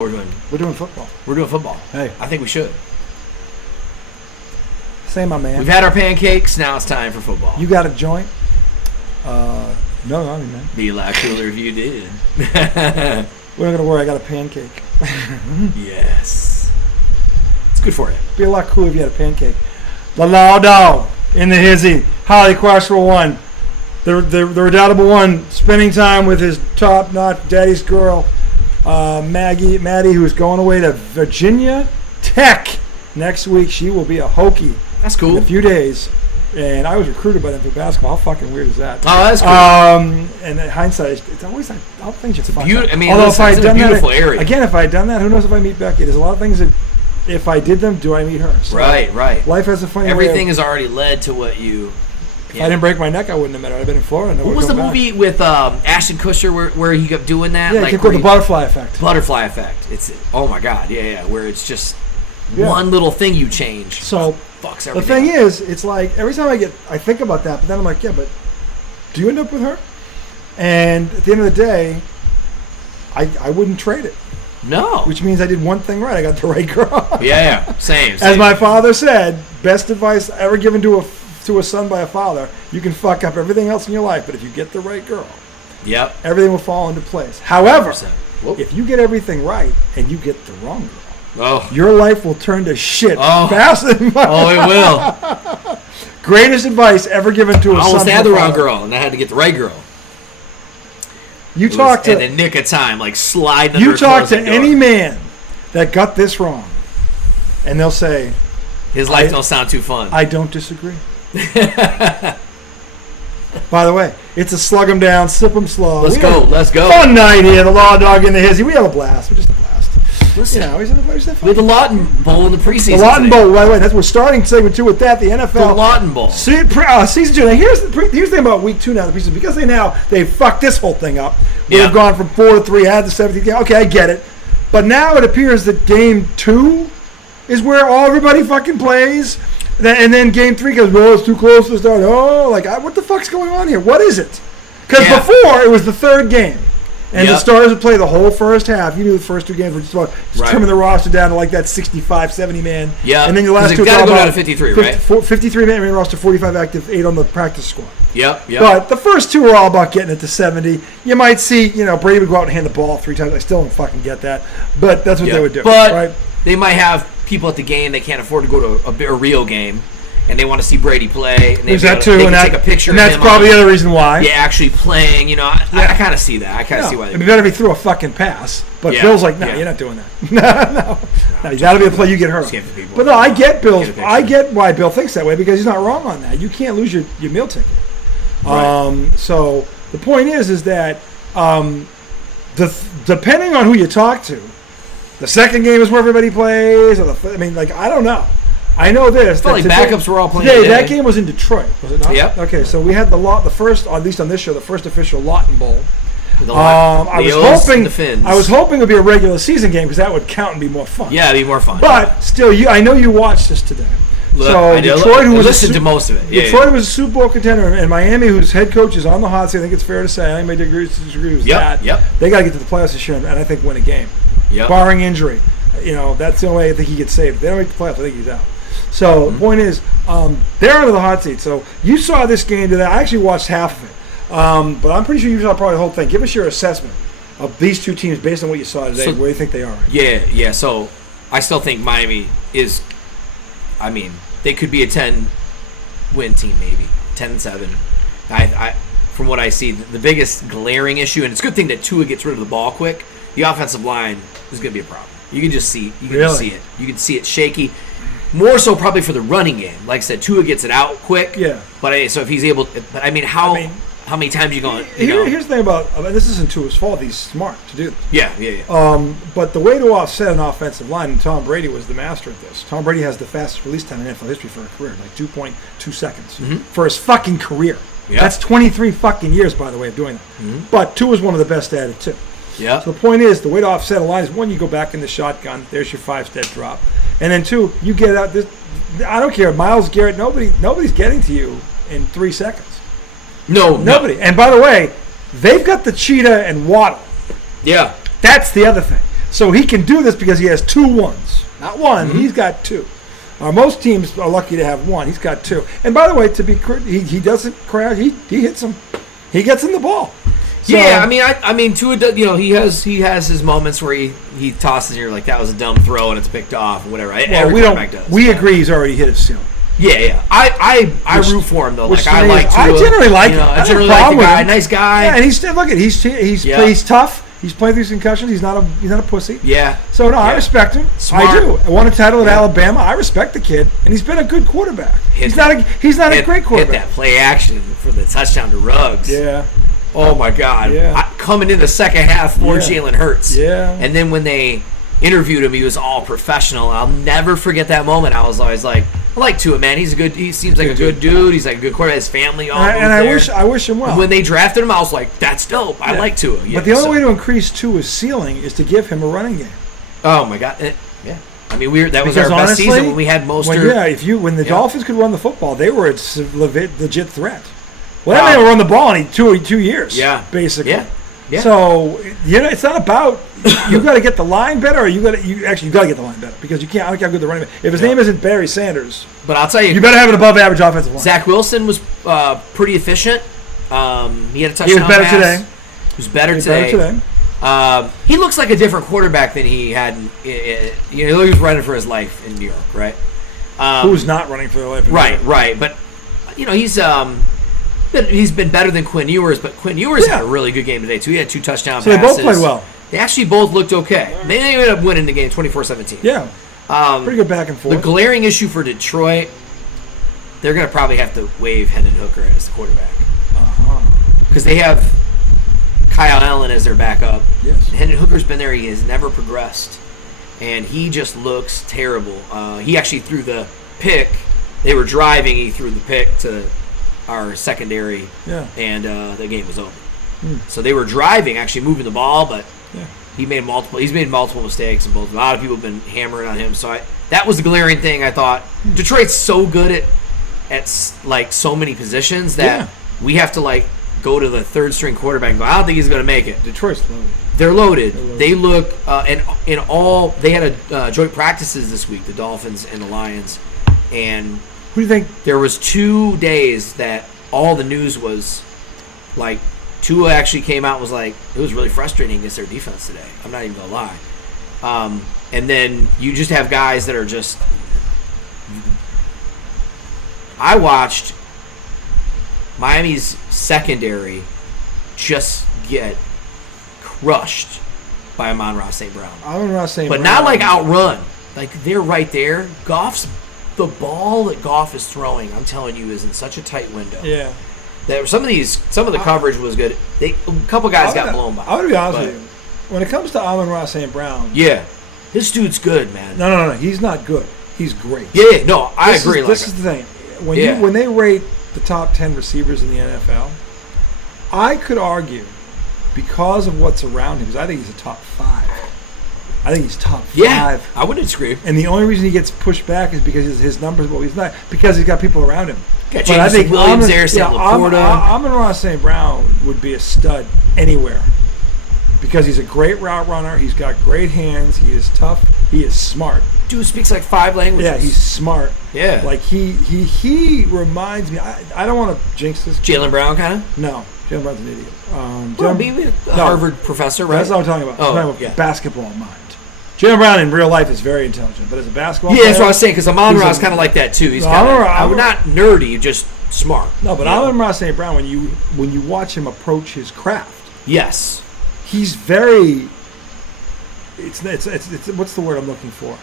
We're doing football. We're doing football. Hey. I think we should. Say, my man. We've had our pancakes. Now it's time for football. You got a joint? No, I mean, man. Be a lot cooler if you did. We're not going to worry. I got a pancake. Yes. It's good for you. Be a lot cooler if you had a pancake. The Lawton in the hizzy. Holly Quashwell one. The redoubtable one. Spending time with his top-notch daddy's girl, Maddie, who's going away to Virginia Tech next week. She will be a Hokie. That's cool. In a few days. And I was recruited by them for basketball. How fucking weird is that? Oh, that's cool. And in hindsight, it's always like, all things you fuck up. I mean, although listen, it's a beautiful area. Again, if I had done that, who knows if I meet Becky? There's a lot of things that, if I did them, do I meet her? So right. Life has a funny way. Everything has already led to what you... If I didn't break my neck, I wouldn't have met her. I'd been in Florida. What was the movie with Ashton Kutcher where he kept doing that? Yeah, like, called The Butterfly Effect. Butterfly Effect. It's oh my god, yeah. Where it's just one little thing you change. So fucks everything. The thing is, it's like every time I think about that, but then I'm like, yeah, but do you end up with her? And at the end of the day, I wouldn't trade it. No. Which means I did one thing right. I got the right girl. Yeah. Same. As my father said, best advice ever given to a son by a father, you can fuck up everything else in your life, but if you get the right girl, everything will fall into place. However, if you get everything right and you get the wrong girl, your life will turn to shit faster than mine. Oh, it will. Greatest advice ever given to a son. I almost had the wrong girl, and I had to get the right girl. You talk to in the nick of time, like sliding. You talk to any man that got this wrong, and they'll say, "His life don't sound too fun." I don't disagree. By the way, it's a slug 'em down, sip 'em slow. Let's go. Fun night here, the Law Dog in the hizzy. We have a blast. We're just a blast. Listen, we had the Lawton Bowl in the preseason. The Lawton Bowl, by the way, we're starting segment 2 with that. The NFL. The Lawton Bowl. Season 2. Now here's the thing about week 2 now. The preseason, because they fucked this whole thing up. We've gone from 4 to 3, had the 17th game. Okay, I get it, but now it appears that game 2 is where everybody fucking plays. And then game 3 goes, it's too close to start. What the fuck's going on here? What is it? Because before, it was the third game. And the starters would play the whole first half. You knew the first 2 games were just about trimming the roster down to like that 65, 70 man. Yeah. And then your last 2 got to go down to 53, right? 53 man roster, 45 active, 8 on the practice squad. Yep. But the first 2 were all about getting it to 70. You might see, Brady would go out and hand the ball 3 times. I still don't fucking get that. But that's what they would do. But they might have people at the game they can't afford to go to a real game, and they want to see Brady play. And there's that too, and take a picture. And that's probably the other reason why. Yeah, actually playing. I kind of see that. I kind of see why. It'd be better if he threw a fucking pass. But Bill's like, no, you're not doing that. No, you got to be a play. You get hurt. But no, I get Bill's. I get why Bill thinks that way because he's not wrong on that. You can't lose your meal ticket. Right. So the point is that depending on who you talk to. The second game is where everybody plays. I don't know. I know this. I felt like backups were all playing today. That game was in Detroit, was it not? Yep. Okay, so we had the first, at least on this show, the first official Lawton Bowl. I was hoping it would be a regular season game because that would count and be more fun. Yeah, it'd be more fun. But still, I know you watched this today. So Detroit, who was listened to most of it. Detroit was a Super Bowl contender, and Miami, whose head coach is on the hot seat. I think it's fair to say. I may disagree with that. Yep. They got to get to the playoffs this year, and I think win a game. Yep. Barring injury. That's the only way I think he gets saved. If they don't make the playoffs, I think he's out. So the point is, they're under the hot seat. So you saw this game today. I actually watched half of it. But I'm pretty sure you saw probably the whole thing. Give us your assessment of these 2 teams based on what you saw today. Where do you think they are? Yeah. So I still think Miami is, they could be a 10-win team maybe. 10-7. I from what I see, the biggest glaring issue, and it's a good thing that Tua gets rid of the ball quick, the offensive line is going to be a problem. You can just see it. Just see it. You can see it shaky. More so probably for the running game. Like I said, Tua gets it out quick. Yeah. But so if he's able, how many times you going? Here's the thing about this isn't Tua's fault. He's smart to do this. Yeah. But the way to offset an offensive line, and Tom Brady was the master at this. Tom Brady has the fastest release time in NFL history for a career, like 2.2 seconds for his fucking career. Yep. That's 23 fucking years, by the way, of doing that. But Tua's one of the best at it too. Yeah. So the point is, the way to offset a line is 1, you go back in the shotgun. There's your 5-step drop, and then 2, you get out. I don't care, Myles Garrett. Nobody's getting to you in 3 seconds. Nobody. And by the way, they've got the cheetah and Waddle. Yeah. That's the other thing. So he can do this because he has 2 ones. Not one, he's got 2. Most teams are lucky to have 1. He's got 2. And by the way, he doesn't crash. He hits them. He gets in the ball. So, yeah, I mean, he has his moments where he tosses and you're like, that was a dumb throw and it's picked off or whatever. Well, we agree he's already hit his ceiling. Yeah. I root for him though. Like I generally like him. I generally like the guy. Nice guy. Yeah, and he's tough. He's playing through concussions. He's not a pussy. Yeah. So I respect him. Smart. I do. I won a title at Alabama. I respect the kid, and he's been a good quarterback. He's not a great quarterback. Hit that play action for the touchdown to Ruggs. Yeah. Oh my God. Yeah. Coming in the second half for Jalen Hurts. Yeah. And then when they interviewed him, he was all professional. I'll never forget that moment. I was always like, I like Tua, man. He seems like a good dude. He's like a good quarterback. His family all and I wish him well. When they drafted him, I was like, that's dope. I like Tua. But the only way to increase Tua's ceiling is to give him a running game. Oh my God. Yeah. I mean, that was our best season when we had Mostert. When the Dolphins could run the football, they were a legit threat. Well, they never run the ball in 2 years. Yeah. Basically. Yeah. So it's not about you got to get the line better, or you got to get the line better because you can't. I don't care how good the running back. If his name isn't Barry Sanders, but I'll tell you, you better have an above average offensive line. Zach Wilson was pretty efficient. He had a touchdown. He was better today. He looks like a different quarterback than he had. He was running for his life in New York, right? Who's not running for their life? Right. But he's been better than Quinn Ewers, but Quinn Ewers had a really good game today, too. He had 2 touchdown passes. So they both played well. They actually both looked okay. They ended up winning the game 24-17. Yeah. Pretty good back and forth. The glaring issue for Detroit, they're going to probably have to waive Hendon Hooker as the quarterback. Because they have Kyle Allen as their backup. Yes. And Hendon Hooker's been there. He has never progressed. And he just looks terrible. He actually threw the pick. They were driving. He threw the pick to our secondary, and the game was over. So they were driving, actually moving the ball, but he's made multiple mistakes, and a lot of people have been hammering on him. So that was the glaring thing. I thought Detroit's so good at like so many positions that we have to go to the third string quarterback and go, I don't think he's going to make it. Detroit's loaded. They're loaded. They look and in all they had a joint practices this week, the Dolphins and the Lions, and who do you think? There was 2 days that all the news was like Tua actually came out and was like, it was really frustrating against their defense today. I'm not even going to lie. And then you just have guys that are just – I watched Miami's secondary just get crushed by Amon-Ra St. Brown. Amon-Ra St. Brown. But not like outrun. Like they're right there. The ball that Goff is throwing, I'm telling you, is in such a tight window. Yeah. That some of the coverage was good. A couple guys got blown by. I'm gonna be honest with you. When it comes to Amon-Ra St. Brown, this dude's good, man. No, he's not good. He's great. Yeah, no, I agree. This is the thing. When they rate the top 10 receivers in the NFL, I could argue because of what's around him, because I think he's a top 5. I think he's top 5. Yeah, I wouldn't disagree. And the only reason he gets pushed back is because his numbers. Well, he's not because he's got people around him. Got Jameson Williams there, Sam Laporta. Amon-Ra St. Brown would be a stud anywhere because he's a great route runner. He's got great hands. He is tough. He is smart. Dude speaks like 5 languages. Yeah, he's smart. Yeah, like he reminds me. I don't want to jinx this. Jaylen Brown, kind of. No, Jaylen Brown's an idiot. Maybe a Harvard professor, right? That's not what I'm talking about. I'm talking about basketball mind. Jaylen Brown in real life is very intelligent, but as a basketball player, that's what I was saying, because Amon-Ra is kind of like that, too. He's kind of not nerdy, just smart. No, but Amon-Ra St. Brown, when you watch him approach his craft, yes, he's very. It's what's the word I'm looking for?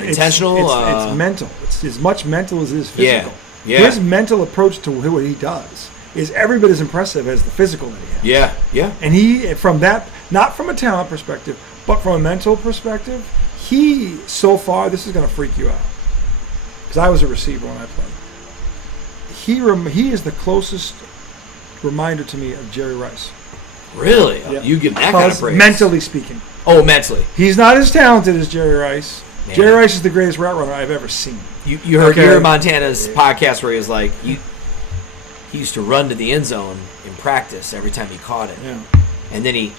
Intentional. It's mental. It's as much mental as it is physical. Yeah. His mental approach to what he does is every bit as impressive as the physical that he has. Yeah. And he, from that, not from a talent perspective, but from a mental perspective, so far, this is going to freak you out. Because I was a receiver when I played. He is the closest reminder to me of Jerry Rice. Really? Yeah. You give that kind of praise? Mentally speaking. Oh, mentally. He's not as talented as Jerry Rice. Man. Jerry Rice is the greatest route runner I've ever seen. You heard Montana's podcast where he was like, he used to run to the end zone in practice every time he caught it. Yeah. and then he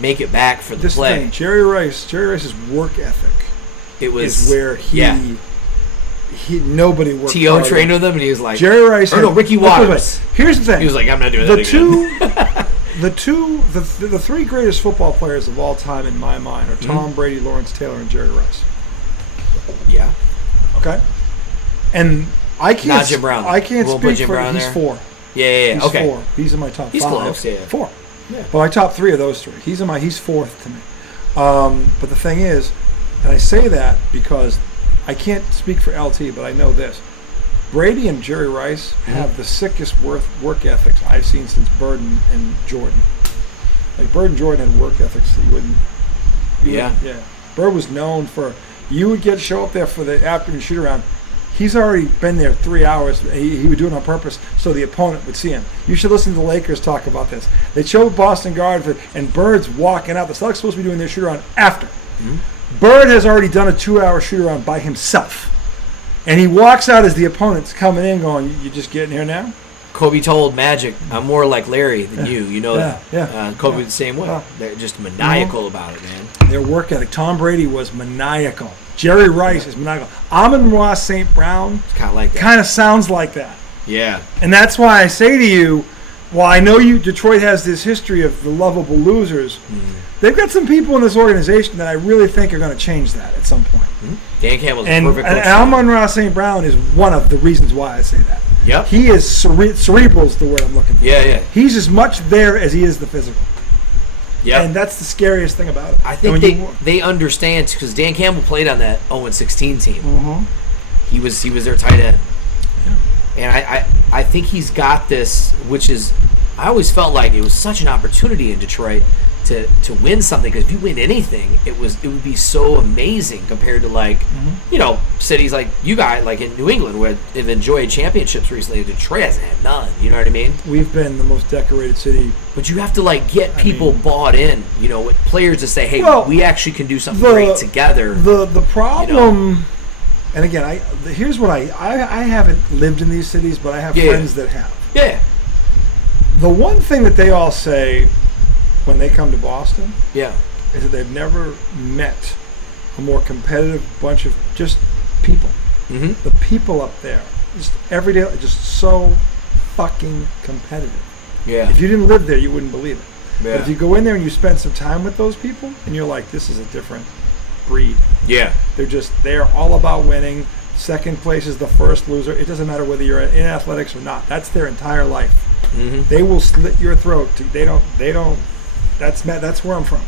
make it back for the This play. thing, Jerry Rice's work ethic is where nobody worked. T.O. trained with him, and he was like, Jerry Rice. Ricky Waters. Here's the thing. He was like, I'm not doing that again. The three greatest football players of all time in my mind are Tom Brady, Lawrence Taylor, and Jerry Rice. Yeah. Okay. And I can't. Not Jim Brown. I can't We'll speak put Jim for. Brown He's there? 4. Yeah. He's Okay. 4. He's in my top 5. He's close. Yeah. 4. Yeah. Well, my top 3 of those 3. He's 4th to me. But the thing is, and I say that because I can't speak for LT, but I know this. Brady and Jerry Rice have the sickest work ethics I've seen since Bird and Jordan. Like Bird and Jordan had work ethics that you wouldn't. Yeah. Bird was known for. You would show up there for the afternoon shoot around. He's already been there 3 hours. He would do it on purpose so the opponent would see him. You should listen to the Lakers talk about this. They show Boston guard and Bird's walking out. The Celtics supposed to be doing their shoot around after. Bird has already done a 2-hour shoot around by himself. And he walks out as the opponent's coming in going, you just getting here now? Kobe told Magic, I'm more like Larry than you. You know that. Yeah. Kobe the same way. They're just maniacal about it, man. Their work ethic. Tom Brady was maniacal. Jerry Rice is maniacal. Amon-Ra St. Brown It's kind of like that. kind of sounds like that. Yeah. And that's why I say to you, while I know Detroit has this history of the lovable losers, they've got some people in this organization that I really think are going to change that at some point. Dan Campbell's And, a perfect coach. and Amon-Ra St. Brown is one of the reasons why I say that. Yep. He is cerebral is the word I'm looking for. Yeah. He's as much there as he is the physical. Yeah. And that's the scariest thing about it. I think they understand because Dan Campbell played on that 0-16 team. He was their tight end. Yeah. And I think he's got this, which is I always felt like it was such an opportunity in Detroit to win something, because if you win anything, it would be so amazing compared to cities like you guys, like in New England, where they've enjoyed championships recently. Detroit hasn't had none. You know what I mean? We've been the most decorated city. But you have to get people bought in. With players to say, "Hey, we actually can do something great together." The problem, and again, here's what I haven't lived in these cities, but I have friends that have. Yeah. The one thing that they all say when they come to Boston, is that they've never met a more competitive bunch of just people. The people up there, just every day, just so fucking competitive. Yeah. If you didn't live there, you wouldn't believe it. Yeah. But if you go in there and you spend some time with those people, and you're like, this is a different breed. Yeah. They're all about winning. Second place is the first loser. It doesn't matter whether you're in athletics or not. That's their entire life. They will slit your throat. They don't. That's where I'm from,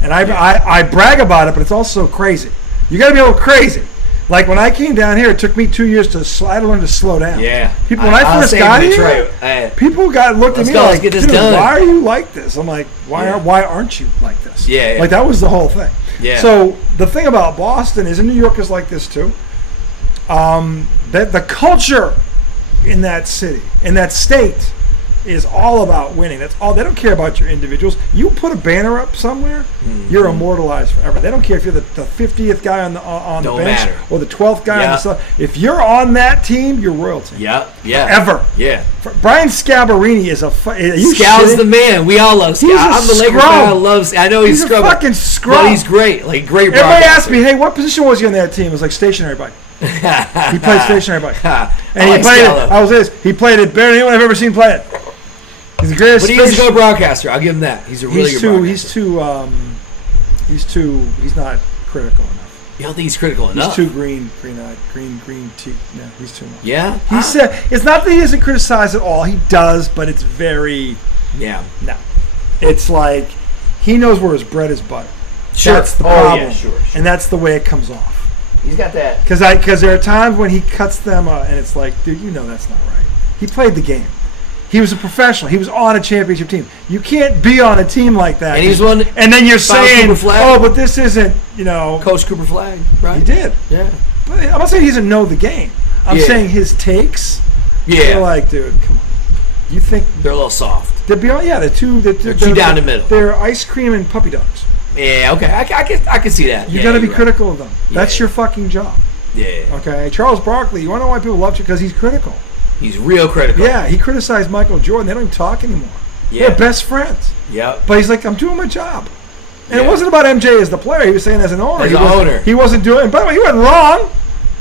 and I brag about it, but it's also crazy. You got to be a little crazy. Like when I came down here, it took me 2 years to learn to slow down. Yeah. People, when I first got here, people looked at me like, "Get this dude, done. why are you like this?" I'm like, why aren't you like this? Yeah. Like that was the whole thing. Yeah. So the thing about Boston is, and New York is like this too. That the culture in that city, in that state, is all about winning. That's all. They don't care about your individuals. You put a banner up somewhere, you're immortalized forever. They don't care if you're the 50th guy on the bench or the 12th guy on the side. If you're on that team, you're royalty. Yeah. Ever. Yeah. Brian Scalabrine is a. Scal's the man. We all love Scal. I'm the Lakers fan. I know he's a fucking scrub. But he's great. Great. Everybody asked me, hey, what position was he on that team? It was like stationary bike. He played stationary bike. And he played it. He played it better than anyone I've ever seen play it. He's the greatest. But he's a good broadcaster. I'll give him that. He's a really good broadcaster. He's not critical enough. You don't think he's critical enough? He's too green tea. No, he's too much. Yeah? He said it's not that he doesn't criticize at all. He does, but it's very. Yeah. No. It's like he knows where his bread is buttered. Sure. That's the problem. Yeah, sure. And that's the way it comes off. He's got that. Because there are times when he cuts them and it's like, dude, you know that's not right. He played the game. He was a professional. He was on a championship team. You can't be on a team like that. And he's one. And then you're saying, oh, but this isn't, Coach Cooper Flag, right? He did. Yeah. But I'm not saying he doesn't know the game. I'm saying his takes. Yeah. They're like, dude, come on. You think they're a little soft? They're they're too down the middle. They're ice cream and puppy dogs. Yeah. Okay. I can see that. You got to be critical of them. That's your fucking job. Yeah. Okay. Charles Barkley. You want to know why people love you? Because he's critical. He's real critical. Yeah, he criticized Michael Jordan. They don't even talk anymore. They're best friends. Yep. But he's like, I'm doing my job. And it wasn't about MJ as the player. He was saying as an owner. He wasn't doing. And by the way, he wasn't wrong.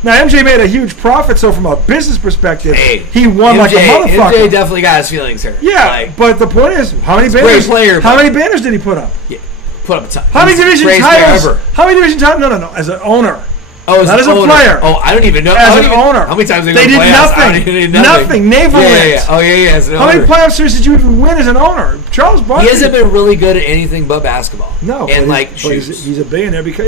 Now MJ made a huge profit, so from a business perspective, he won MJ, like a motherfucker. MJ definitely got his feelings hurt. Yeah, but the point is, how many banners? How many banners did he put up? Yeah, put up a ton. How many division titles? How many division titles? No. As an owner. Oh, not as a player. Oh, I don't even know. As an owner. How many times they did nothing? Nothing. Naval wins. Oh, yeah. As an owner. How many playoff series did you even win as an owner? Charles Barkley. He hasn't been really good at anything but basketball. No. And he's a billionaire because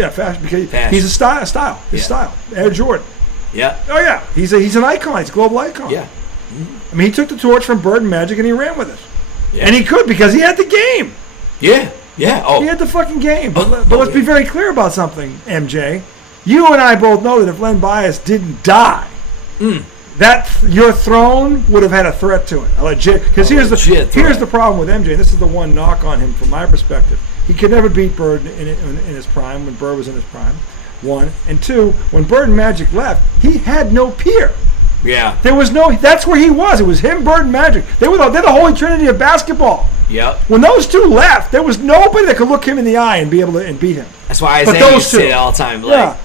he's a style. His style. Air Jordan. Yeah. Oh yeah. He's an icon. He's a global icon. Yeah. I mean, he took the torch from Bird and Magic and he ran with it. Yeah. And he could because he had the game. Yeah. Yeah. Oh. He had the fucking game. But let's be very clear about something, MJ. You and I both know that if Len Bias didn't die, that your throne would have had a threat to it. A legit. Because here's the problem with MJ. And this is the one knock on him from my perspective. He could never beat Bird in his prime when Bird was in his prime. One and two. When Bird and Magic left, he had no peer. Yeah. There was no. That's where he was. It was him, Bird, and Magic. They're the holy trinity of basketball. Yep. When those two left, there was nobody that could look him in the eye and be able to beat him. That's why Isaiah used to say it all the time. Like,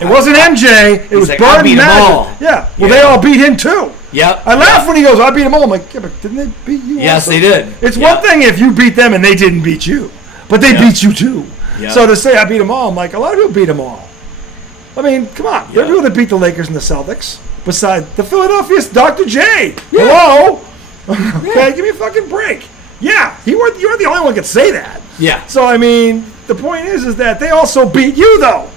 it wasn't MJ. It was like, Bird and Magic. all. Yeah. Well, they all beat him too. Yep. I laugh when he goes, "I beat them all." I'm like, yeah, but didn't they beat you? Yes, also? they did. It's one thing if you beat them and they didn't beat you, but they beat you too. Yep. So to say I beat them all, I'm like, a lot of people beat them all. I mean, come on. There are people that beat the Lakers and the Celtics. Besides the Philadelphia's Dr. J. Yeah. Hello? Okay, give me a fucking break. Yeah, you weren't the only one that could say that. Yeah. So, I mean, the point is that they also beat you, though.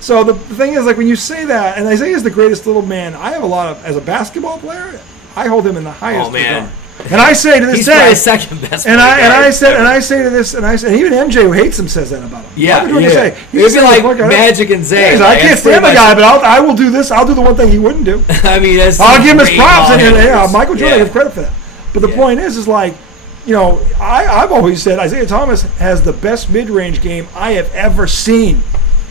So the thing is, like, when you say that, and Isaiah's the greatest little man, I have a lot of, as a basketball player, I hold him in the highest regard. And I say to this day, he's second best. And I say to this, and even MJ who hates him says that about him. Yeah, say? He's like Magic and Zay. I can't stand the guy, but I will do this. I'll do the one thing he wouldn't do. I mean, I'll give him his props, and Michael Jordan gives credit for that. But the point is like, you know, I've always said Isaiah Thomas has the best mid-range game I have ever seen.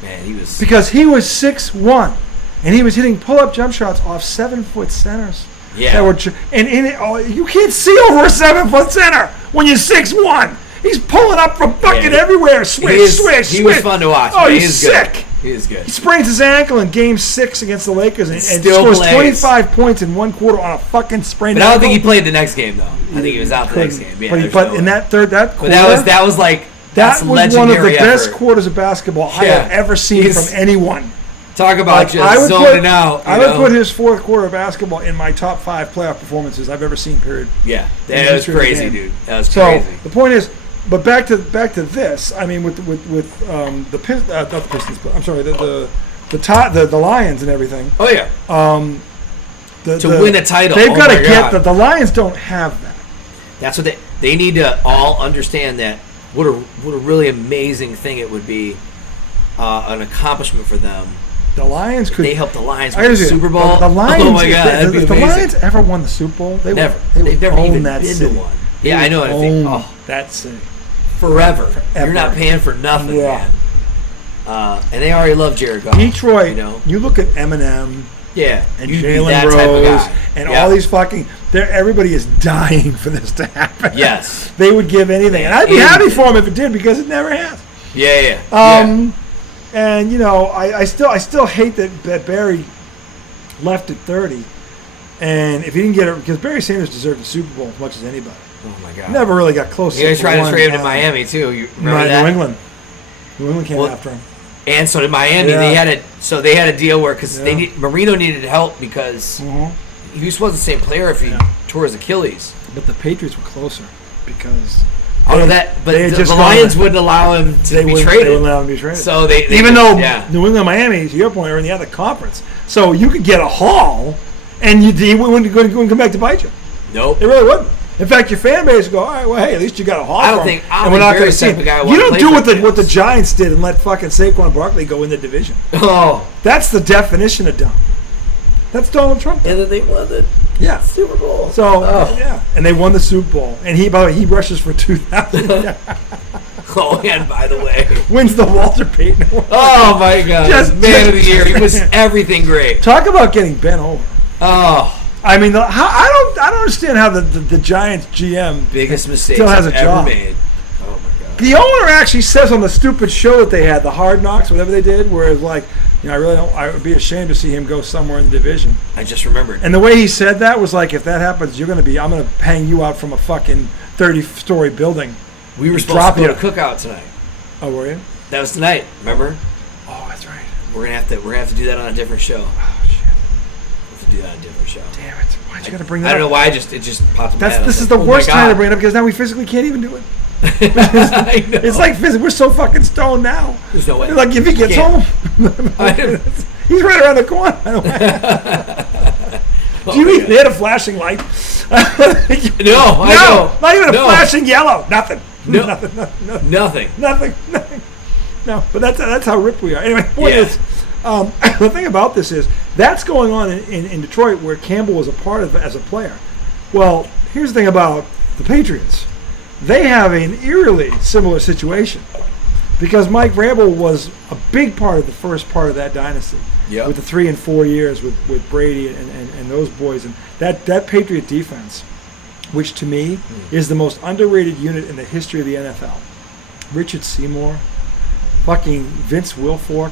Man, he was because he was 6'1", and he was hitting pull-up jump shots off 7-foot centers. Yeah. You can't see over a 7-foot center when you're 6'1". He's pulling up from fucking everywhere. Swish. He was fun to watch. Oh, he's sick. He is good. He sprains his ankle in Game 6 against the Lakers and still scores 25 points in one quarter on a fucking sprained ankle. But I don't think he ankle. Played the next game, though. I think he was out the next game. Yeah, but in that quarter, that was like that was one of the best quarters of basketball I have ever seen from anyone. Talk about just zoning out. I would put his fourth quarter of basketball in my top 5 playoff performances I've ever seen. Period. Yeah, that was crazy, dude. That was crazy. So the point is, but back to this. I mean, with the Pistons, not the Pistons, but I'm sorry, the Lions and everything. Oh yeah. To win a title, they've got to get that. The Lions don't have that. That's what they need to all understand. That what a really amazing thing it would be, an accomplishment for them. The Lions could. They helped the Lions win the Super Bowl. The Lions. Oh my God! If the Lions ever won the Super Bowl, they've never even been to one. Yeah, I know. That city. Forever. You're not paying for nothing, man. And they already love Jared Goff. Detroit. You look at Eminem. Yeah. And Jalen Rose and all these fucking. Everybody is dying for this to happen. Yes. They would give anything, and I'd be happy for them if it did because it never has. Yeah. And I still hate that Barry left at 30, and if he didn't get it, because Barry Sanders deserved the Super Bowl as much as anybody. Oh my God! Never really got close. You guys tried to trade him to Miami too. You remember that? New England came after him, and so did Miami. Yeah. They had a deal where because Marino needed help because he just wasn't the same player if he tore his Achilles. But the Patriots were closer because. The Lions wouldn't allow him to be traded. They wouldn't allow him to be traded. So they even though New England, Miami, to your point, are in the other conference, so you could get a haul, and he wouldn't come back to bite you. Nope, they really wouldn't. In fact, your fan base would go, all right, well, hey, at least you got a haul. I don't think we're not going to see him. You don't do what the Giants did and let fucking Saquon Barkley go in the division. Oh, that's the definition of dumb. That's Donald Trump. And then they won the Super Bowl. So and they won the Super Bowl. And he rushes for 2,000. And by the way, wins the Walter Payton Award. Oh my God! Man of the year. He was everything great. Talk about getting bent over. Oh, I mean, I don't understand how the Giants GM biggest mistake still has a ever job. made. Oh my god. The owner actually says on the stupid show that they had, the Hard Knocks, whatever they did, where it's like, I would be ashamed to see him go somewhere in the division. I just remembered. And the way he said that was like, if that happens, I'm going to hang you out from a fucking 30-story building. We were supposed to go to Cookout tonight. Oh, were you? That was tonight. Remember? Oh, that's right. We're gonna have to do that on a different show. Oh shit. We have to do that on a different show. Damn it! Why'd you gotta bring that up? I don't know why. It just popped in my head. This is the worst time to bring it up because now we physically can't even do it. I know. It's like we're so fucking stoned now. There's no way. Like if he gets home, he's right around the corner. Do you even hit a flashing light? No, not even a flashing yellow. Nothing. No. Nothing. No, but that's how ripped we are. Anyway, point is, the thing about this is that's going on in Detroit where Campbell was a part of it as a player. Well, here's the thing about the Patriots. They have an eerily similar situation because Mike Vrabel was a big part of the first part of that dynasty. Yep. With the 3 and 4 years with Brady and those boys. And that Patriot defense, which to me is the most underrated unit in the history of the NFL. Richard Seymour, fucking Vince Wilfork,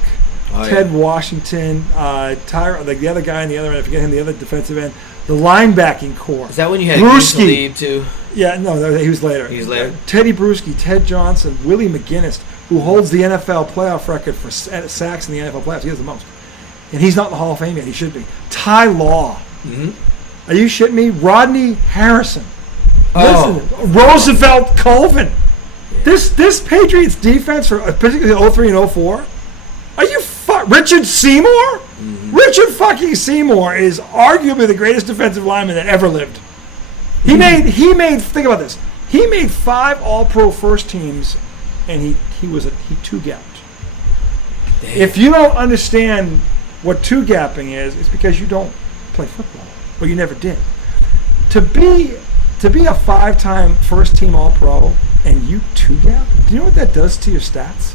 Ted Washington, the other guy on the other end, I forget him, the other defensive end, the linebacking core. Is that when you had Bruschi too? Yeah, no, he was later. He was later. Teddy Bruschi, Ted Johnson, Willie McGinnis, who holds the NFL playoff record for sacks in the NFL playoffs. He has the most. And he's not in the Hall of Fame yet. He should be. Ty Law. Mm-hmm. Are you shitting me? Rodney Harrison. Listen, Roosevelt Colvin. Yeah. This Patriots defense, for particularly 03 and 04, are you Richard Seymour? Mm-hmm. Richard fucking Seymour is arguably the greatest defensive lineman that ever lived. He made think about this. He made 5 All-Pro first teams, and he two-gapped. If you don't understand what two-gapping is, it's because you don't play football, or you never did. To be a 5-time first-team All-Pro and you two-gap, do you know what that does to your stats?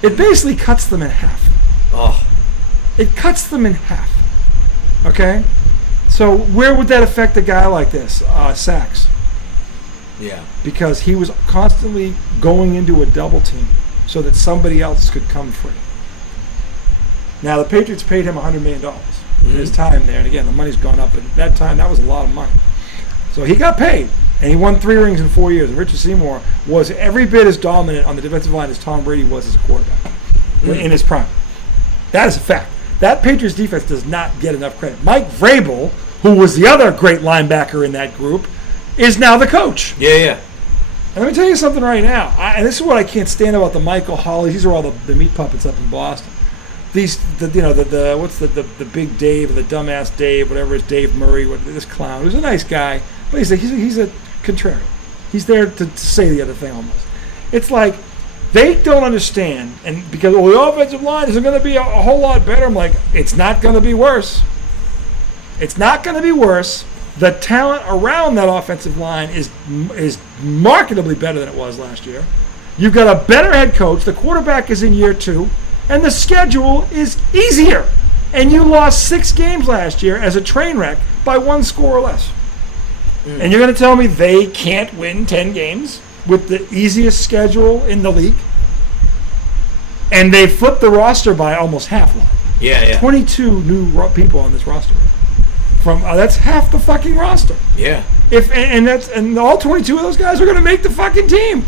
It basically cuts them in half. Oh. It cuts them in half. Okay? So where would that affect a guy like this? Sacks. Yeah. Because he was constantly going into a double team so that somebody else could come free. Now, the Patriots paid him $100 million in his time there. And again, the money's gone up. But at that time, that was a lot of money. So he got paid. And he won 3 rings in 4 years. And Richard Seymour was every bit as dominant on the defensive line as Tom Brady was as a quarterback in his prime. That is a fact. That Patriots defense does not get enough credit. Mike Vrabel, who was the other great linebacker in that group, is now the coach. Yeah. And let me tell you something right now. And this is what I can't stand about the Michael Holly. These are all the meat puppets up in Boston. What's the big Dave or the dumbass Dave, whatever it is, Dave Murray, this clown, who's a nice guy, but he's a contrarian. He's there to say the other thing almost. It's like they don't understand, and because the offensive line isn't going to be a whole lot better. I'm like, it's not going to be worse. It's not going to be worse. The talent around that offensive line is markedly better than it was last year. You've got a better head coach. The quarterback is in year 2. And the schedule is easier. And you lost 6 games last year as a train wreck by 1 score or less. And you're going to tell me they can't win 10 games with the easiest schedule in the league? And they flipped the roster by almost half. Yeah. 22 new people on this roster. That's half the fucking roster. Yeah. And all 22 of those guys are going to make the fucking team.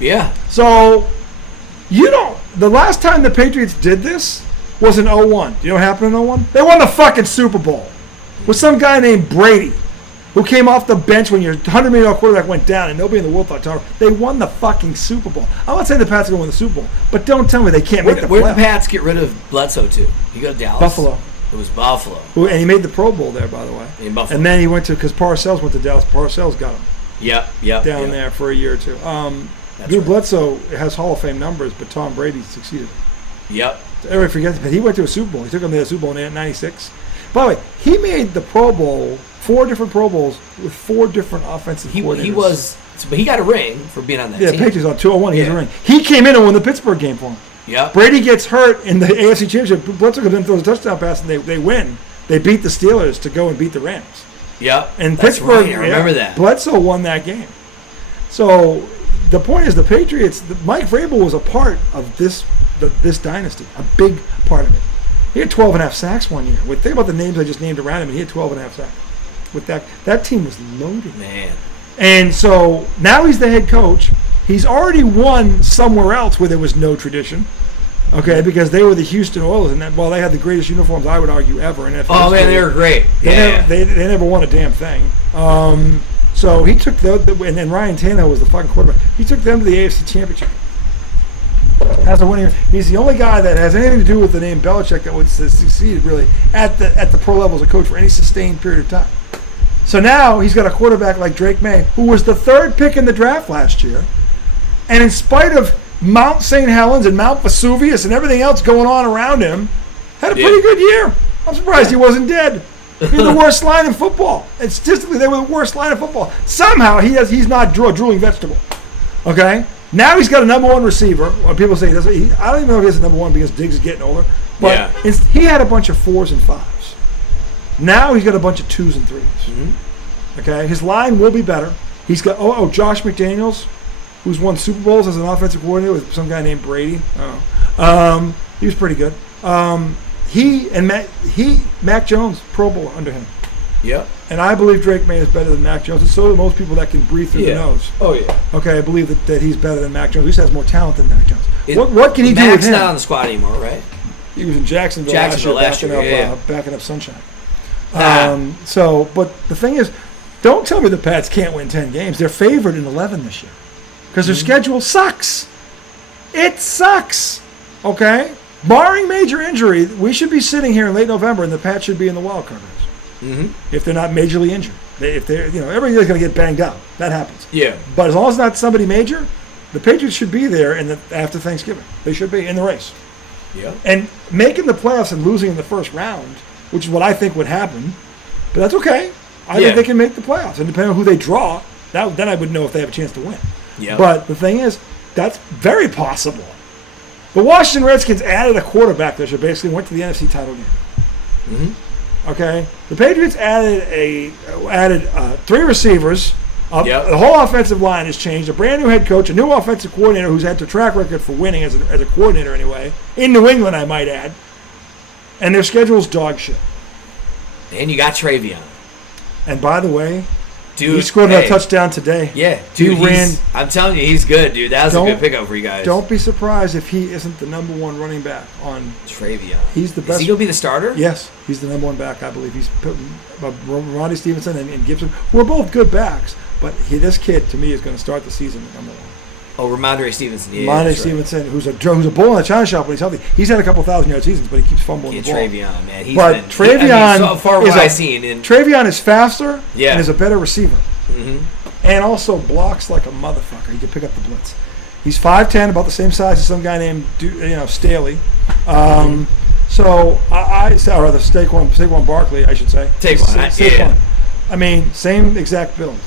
Yeah. So the last time the Patriots did this was in 01. Do you know what happened in 01? They won the fucking Super Bowl with some guy named Brady who came off the bench when your $100 million quarterback went down and nobody in the world thought they won the fucking Super Bowl. I'm not saying the Pats are going to win the Super Bowl, but don't tell me they can't make the playoffs. Where did the Pats get rid of Bledsoe to? You go to Dallas? Buffalo. It was Buffalo. And he made the Pro Bowl there, by the way. In Buffalo. And then he went because Parcells went to Dallas. Parcells got him. Yep. Down there for a year or 2. Drew Bledsoe has Hall of Fame numbers, but Tom Brady succeeded. Yep. Everybody forgets, but he went to a Super Bowl. He took him to the Super Bowl in '96. By the way, he made the Pro Bowl, 4 different Pro Bowls with 4 different offensive coordinators. But he got a ring for being on that team. Yeah, Patriots on 201. He has a ring. He came in and won the Pittsburgh game for him. Yep. Brady gets hurt in the AFC Championship. Bledsoe comes in and throws a touchdown pass, and they win. They beat the Steelers to go and beat the Rams. Yep. And that's Pittsburgh, right. I remember that. Bledsoe won that game. So the point is, the Patriots. Mike Vrabel was a part of this dynasty, a big part of it. He had 12.5 sacks one year. Think about the names I just named around him, and he had 12.5 sacks. With that team was loaded. Man. And so now he's the head coach. He's already won somewhere else where there was no tradition. Okay, because they were the Houston Oilers, and they had the greatest uniforms, I would argue, ever in NFL. Oh man, they were great. They never won a damn thing. So he took and then Ryan Tannehill was the fucking quarterback. He took them to the AFC Championship. As a winner, he's the only guy that has anything to do with the name Belichick that would succeed really at the pro level as a coach for any sustained period of time. So now he's got a quarterback like Drake May, who was the 3rd pick in the draft last year, and in spite of Mount St. Helens and Mount Vesuvius and everything else going on around him, had a pretty good year. I'm surprised he wasn't dead. He's the worst line in football. And statistically, they were the worst line in football. Somehow he's not a drooling vegetable. Okay? Now he's got a number 1 receiver. Well, people say he doesn't. I don't even know if he has a number 1 because Diggs is getting older. But he had a bunch of 4s and 5s. Now he's got a bunch of 2s and 3s. Mm-hmm. Okay? His line will be better. He's got Josh McDaniels, who's won Super Bowls as an offensive coordinator with some guy named Brady. He was pretty good. Mac Jones, Pro Bowl under him. Yep. And I believe Drake May is better than Mac Jones, and so do most people that can breathe through the nose. Oh, yeah. Okay, I believe that he's better than Mac Jones. He just has more talent than Mac Jones. What can he do with Mac's him? not on the squad anymore, right? He was in Jacksonville last year, backing up Sunshine. But the thing is, don't tell me the Pats can't win 10 games. They're favored in 11 this year because their schedule sucks. It sucks. Okay? Barring major injury, we should be sitting here in late November, and the Pats should be in the wild card race. Mm-hmm. If they're not majorly injured. If they're, everybody's going to get banged up. That happens. Yeah. But as long as it's not somebody major, the Patriots should be there after Thanksgiving. They should be in the race. Yeah. And making the playoffs and losing in the first round, which is what I think would happen, but that's okay. I think they can make the playoffs. And depending on who they draw, then I would know if they have a chance to win. Yeah. But the thing is, that's very possible. The Washington Redskins added a quarterback this year, basically went to the NFC title game. Mm-hmm. Okay, the Patriots added 3 receivers. The whole offensive line has changed. A brand new head coach, a new offensive coordinator who's had a track record for winning as a coordinator anyway, in New England, I might add. And their schedule's dog shit. And you got Travion. And by the way, dude, he scored a touchdown today. Yeah, dude, I'm telling you, he's good, dude. That was a good pickup for you guys. Don't be surprised if he isn't the number 1 running back on Travion. He's the best. Is he going to be the starter? Yes, he's the number 1 back, I believe. He's Ronnie Stevenson and Gibson, who are both good backs. But this kid, to me, is going to start the season at number 1. Oh, Ramondre Stevenson. Yeah, Ramondre Stevenson, who's a bull in the china shop when he's healthy. He's had a couple 1,000-yard seasons, but he keeps fumbling the ball. Travion, man. So far what I've seen. Travion is faster and is a better receiver. Mm-hmm. And also blocks like a motherfucker. He can pick up the blitz. He's 5'10", about the same size as some guy named Staley. Or the Saquon Barkley, I should say. Saquon. I mean, same exact build,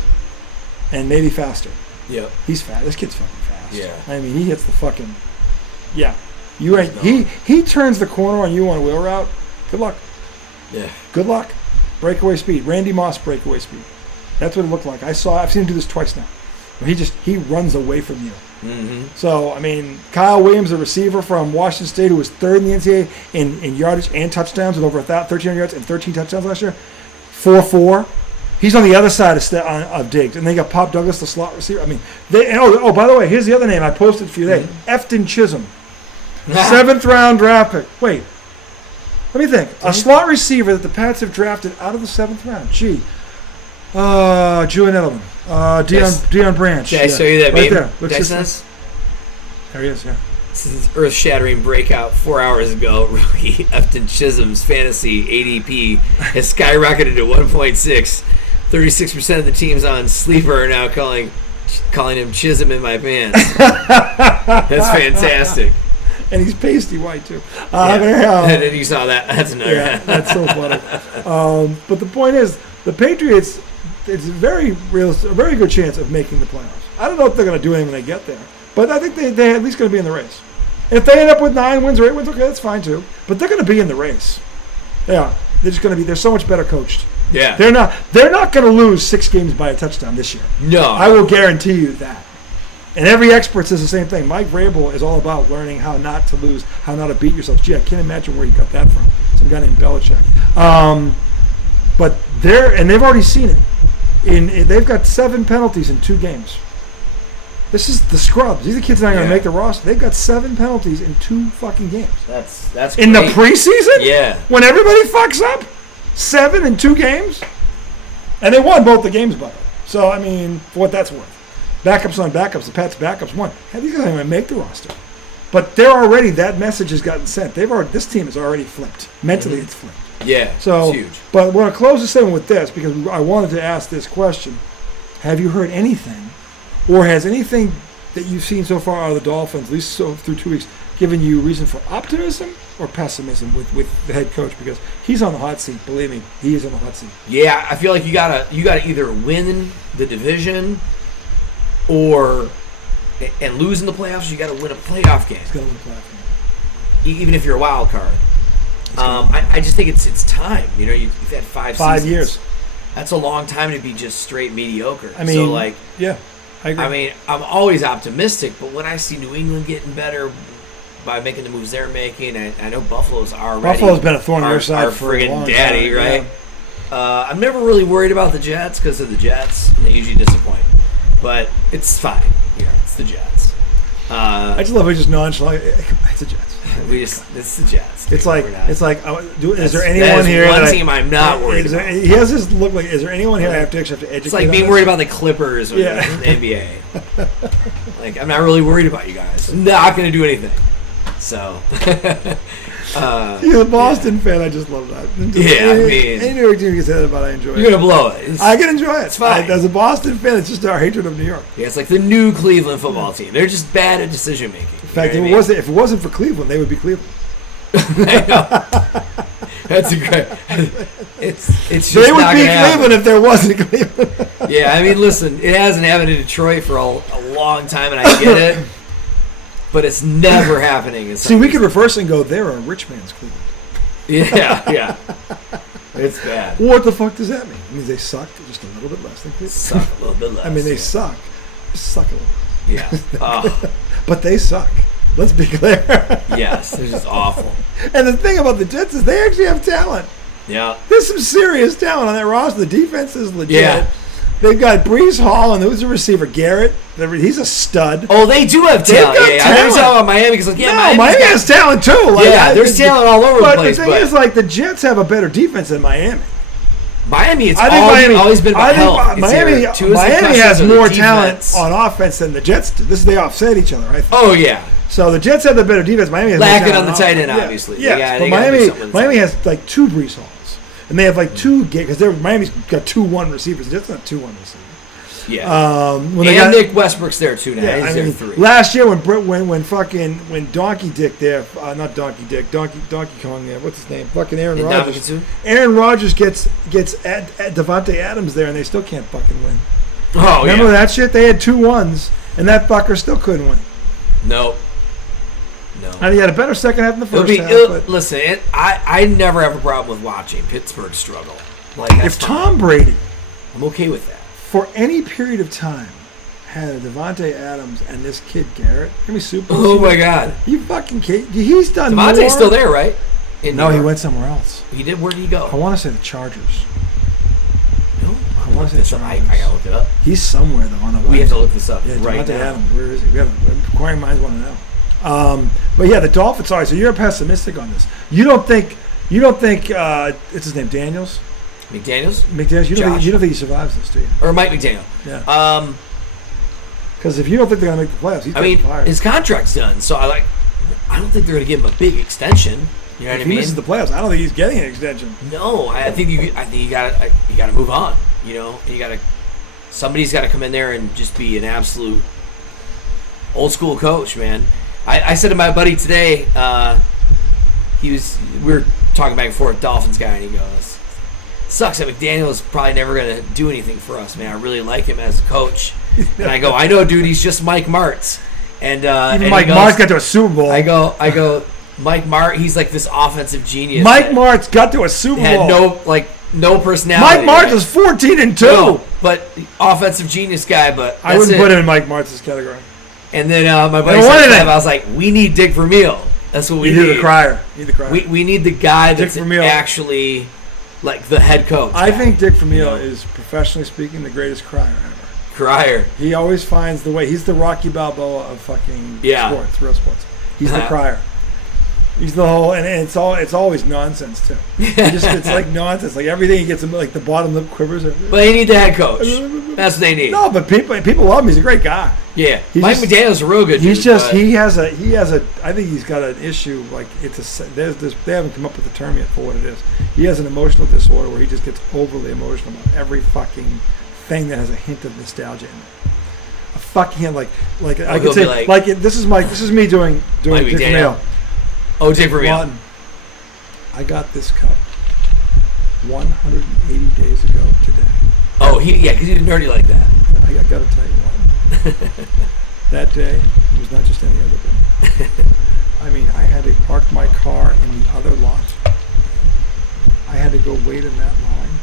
and maybe faster. Yep. He's fast. This kid's fucking fast. Yeah. I mean, he hits the fucking. Yeah. He turns the corner on you on a wheel route. Good luck. Yeah. Good luck. Breakaway speed. Randy Moss breakaway speed. That's what it looked like. I've seen him do this twice now. He runs away from you. Mm-hmm. So, I mean, Kyle Williams, the receiver from Washington State, who was 3rd in the NCAA in yardage and touchdowns with over 1,300 yards and 13 touchdowns last year, 4.4. He's on the other side of Diggs. And they got Pop Douglas, the slot receiver. I mean, by the way, here's the other name I posted for you today. Efton Chisholm. 7th round draft pick. Wait. Let me think. A slot receiver that the Pats have drafted out of the 7th round. Gee. Julian Edelman. Deion Branch. Did I show you that right meme? There. There he is, yeah. This is an earth-shattering breakout 4 hours ago. Rookie Efton Chisholm's fantasy ADP has skyrocketed to 1.6. 36% of the teams on Sleeper are now calling him Chisholm in my pants. That's fantastic. And he's pasty white too. And then you saw that. That's another. Yeah, that's so funny. But the point is, the Patriots. It's a very good chance of making the playoffs. I don't know if they're going to do anything when they get there, but I think they're at least going to be in the race. If they end up with 9 wins or 8 wins, okay, that's fine too. But they're going to be in the race. Yeah, they're just going to be. They're so much better coached. Yeah. They're not going to lose 6 games by a touchdown this year. No. I will guarantee you that. And every expert says the same thing. Mike Vrabel is all about learning how not to lose, how not to beat yourself. Gee, I can't imagine where he got that from. Some guy named Belichick. But they've already seen it. They've got 7 penalties in 2 games. This is the scrubs. These are kids that are going to make the roster. They've got 7 penalties in 2 fucking games. That's in great. the preseason. Yeah. When everybody fucks up, 7 in 2 games, and they won both the games by it. So I mean, for what that's worth, backups on backups. The Pats' backups won. Hey, these guys aren't going to make the roster, but they're already that message has gotten sent. This team is already flipped mentally. It's flipped. Yeah. So it's huge. But we're going to close the segment with this because I wanted to ask this question: have you heard anything? Or has anything that you've seen so far out of the Dolphins, at least so through 2 weeks, given you reason for optimism or pessimism with the head coach? Because he's on the hot seat. Believe me, he is on the hot seat. Yeah, I feel like you gotta either win the division and lose in the playoffs. You gotta win a playoff game. He's got to win a playoff game. Even if you're a wild card. I just think it's time. You know, you've had 5 seasons. Years. That's a long time to be just straight mediocre. I mean, so like, yeah. I agree. I mean, I'm always optimistic, but when I see New England getting better by making the moves they're making, I know Buffalo's already. Buffalo's been a thorn in your side our for a long friggin' daddy, time, right? Yeah. I'm never really worried about the Jets because of the Jets, and they usually disappoint. But it's fine. Yeah, it's the Jets. I just love it. Just nonchalant. It's the Jets. It's the Jets. It's like is there anyone here? One team I'm not worried about. He has this look like. Is there anyone here I have to educate? It's like being worried about the Clippers or the NBA. Like, I'm not really worried about you guys. I'm not going to do anything. So. You're a Boston fan. I just love that. Any New York team gets headed about, I enjoy it. You're going to blow it. I can enjoy it. It's fine. As a Boston fan, it's just our hatred of New York. Yeah, it's like the new Cleveland football team. They're just bad at decision making. In fact, if it wasn't for Cleveland, they would be Cleveland. I know. That's a great. It's just they would not be gonna Cleveland if there wasn't Cleveland. Yeah, I mean, listen, it hasn't happened in Detroit for a long time, and I get it, but it's never happening. See, we could reverse and go, they're a rich man's Cleveland. Yeah. It's bad. What the fuck does that mean? It means they suck just a little bit less than Cleveland. Suck a little bit less. I mean, they suck. They suck a little bit. Yeah. But they suck. Let's be clear. Yes, they're just awful. And the thing about the Jets is they actually have talent. Yeah. There's some serious talent on that roster. The defense is legit. Yeah. They've got Breece Hall, and who's the receiver? Garrett. He's a stud. Oh, they do have talent. Got talent. talent. I never talk about Miami because, Miami has talent too. Like, there's talent all over the place. But the thing is, like, the Jets have a better defense than Miami. Miami, Always been about health. Miami has more talent on offense than the Jets do. They offset each other, right? Oh, yeah. So the Jets have the better defense. Miami has lacking on the tight end, obviously. Yeah, but Miami has like 2 Breece Halls, and they have like 2 because Miami's got 2-1 receivers. The Jets not 2-1 receivers. Yeah. Nick Westbrook's there too now. Yeah, He's there 3. Last year when Donkey Dick there, not Donkey Dick, Donkey Kong there. What's his name? Fucking Aaron Rodgers. Aaron Rodgers gets at Devontae Adams there, and they still can't fucking win. Oh, remember that shit? They had 2 1s, and that fucker still couldn't win. No. And he had a better second half than the first half. Listen, I never have a problem with watching Pittsburgh struggle. Like, if Tom Brady, I'm okay with that. For any period of time, had Devontae Adams and this kid Garrett, give me Super Bowl. Oh my God! You fucking kid! He's done. Devontae's still there, right? No, he went somewhere else. He did. Where did he go? I want to say the Chargers. No, I want to say the Chargers. I gotta look it up. He's somewhere though. We have to look this up. Yeah, right Devontae now. Adams. Where is he? Inquiring minds want to know. But yeah, the Dolphins. Sorry, so you're pessimistic on this. You don't think it's his name Daniels? McDaniels? You don't think he survives this, do you? Or Mike McDaniel? Yeah. Because if you don't think they're gonna make the playoffs, he's fired. His contract's done, so I don't think they're gonna give him a big extension. You know what I mean? If he misses the playoffs, I don't think he's getting an extension. No, I think you gotta move on. You know, and somebody's got to come in there and just be an absolute old school coach, man. I said to my buddy today, we were talking back and forth, Dolphins guy, and he goes, sucks that McDaniel's probably never going to do anything for us, man. I really like him as a coach. And I go, I know, dude, he's just Mike Martz. And even Mike Martz got to a Super Bowl. I go, Mike Martz, he's like this offensive genius. Mike Martz got to a Super Bowl. Had no, No personality. Mike Martz is 14-2. No, but offensive genius guy. But I wouldn't put him in Mike Martz's category. And then my buddy said, I was like, we need Dick Vermeil. That's what we need. The crier. We need the guy that's Vermeil. Actually like the head coach. I think Dick Vermeil is, professionally speaking, the greatest crier ever. Crier. He always finds the way. He's the Rocky Balboa of fucking sports, real sports. He's the crier. He's the whole, and it's always nonsense too. It's like nonsense. Like everything he gets, like the bottom lip quivers. But they need the head coach. That's what they need. No, but people love him. He's a great guy. Yeah, Mike McDaniel's a real good. He's dude, he has a. I think he's got an issue. Like they haven't come up with a term yet for what it is. He has an emotional disorder where he just gets overly emotional about every fucking thing that has a hint of nostalgia in it. A fucking like I could say like this is me doing Dick Vermeil. Oh, Dick Vermeil. Lawton, I got this cup 180 days ago today. Oh, because he's nerdy like that. I got to tell you, Lawton. That day was not just any other day. I mean, I had to park my car in the other lot. I had to go wait in that line,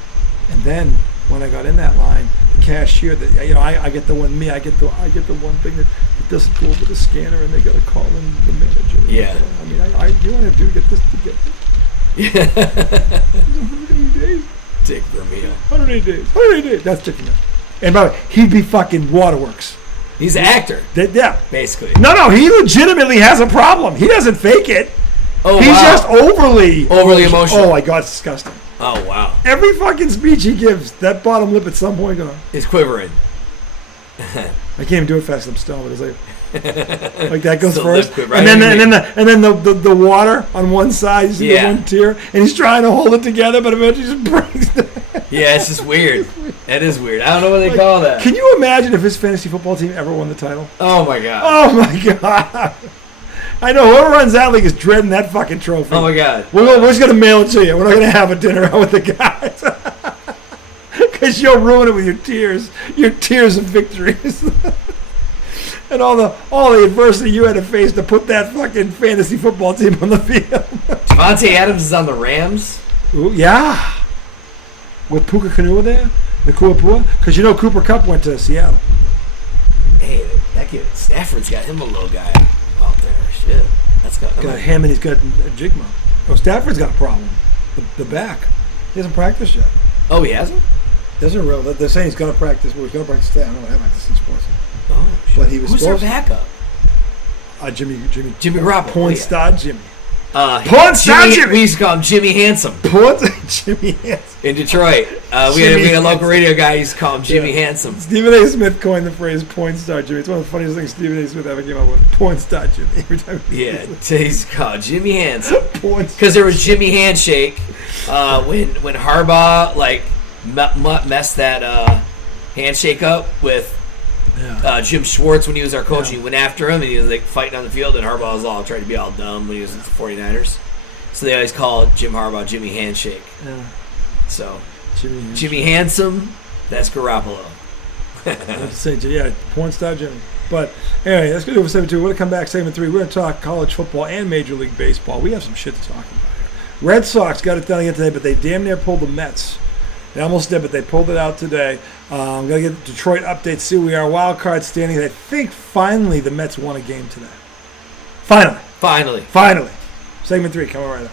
and then when I got in that line, the cashier, I get the one one thing that doesn't go over the scanner, and they got to call in the manager. Yeah. I mean, you want to do get this to get this. Yeah. 180 days. Dick Vermeil. 180 days. That's Dick Vermeil. And by the way, he'd be fucking Waterworks. He's an actor. Yeah. Basically. No, he legitimately has a problem. He doesn't fake it. Oh, He's just overly emotional. Oh my God, it's disgusting. Oh, wow. Every fucking speech he gives, that bottom lip at some point going is quivering. I can't even do it fast. I'm still, but it's like that goes so first, quiver, right? and then the water on one side, you see the one tear, and he's trying to hold it together, but eventually just breaks. Yeah, it's just weird. It is weird. I don't know what they call that. Can you imagine if his fantasy football team ever won the title? Oh my God. Oh my God. I know whoever runs that league is dreading that fucking trophy. Oh my God. We're just gonna mail it to you. We're not gonna have a dinner out with the guys. Because you'll ruin it with your tears of victories. And all the adversity you had to face to put that fucking fantasy football team on the field. Devontae Adams is on the Rams. Ooh, yeah. With Puka Kanua there? Nakua Pua? Because Cooper Kupp went to Seattle. Hey, that kid, Stafford's got him a little guy out there. Shit. That's got him, and he's got Jigma. Oh, Stafford's got a problem. The back. He hasn't practiced yet. Oh, he hasn't? Doesn't really. They're saying he's going to practice. Well, he's going to practice today. I don't know. I haven't practiced in sports. Oh, shit. But he was Who's their backup? Jimmy Garoppolo. Porn star Jimmy. Porn star Jimmy. We used to call him Jimmy Handsome. Jimmy Handsome. In Detroit. We had a local radio guy used to call him Jimmy Handsome. Stephen A. Smith coined the phrase porn star Jimmy. It's one of the funniest things Stephen A. Smith ever came up with. Porn star Jimmy. Every time he's called Jimmy Handsome. Because there was Jimmy Handshake when Harbaugh messed that handshake up with Jim Schwartz when he was our coach. He went after him and he was like fighting on the field, and Harbaugh was all trying to be all dumb when he was at the 49ers. So they always called Jim Harbaugh Jimmy Handshake. Yeah. So Jimmy Handsome, that's Garoppolo. Porn star Jimmy. But anyway, that's going to do it for 7-2. We're going to come back, segment 3. We're going to talk college football and Major League Baseball. We have some shit to talk about here. Red Sox got it done again today, but they damn near pulled the Mets. They almost did, but they pulled it out today. I'm going to get the Detroit update, see where we are. Wild card standings. I think finally the Mets won a game today. Finally. Finally. Segment 3, coming right up.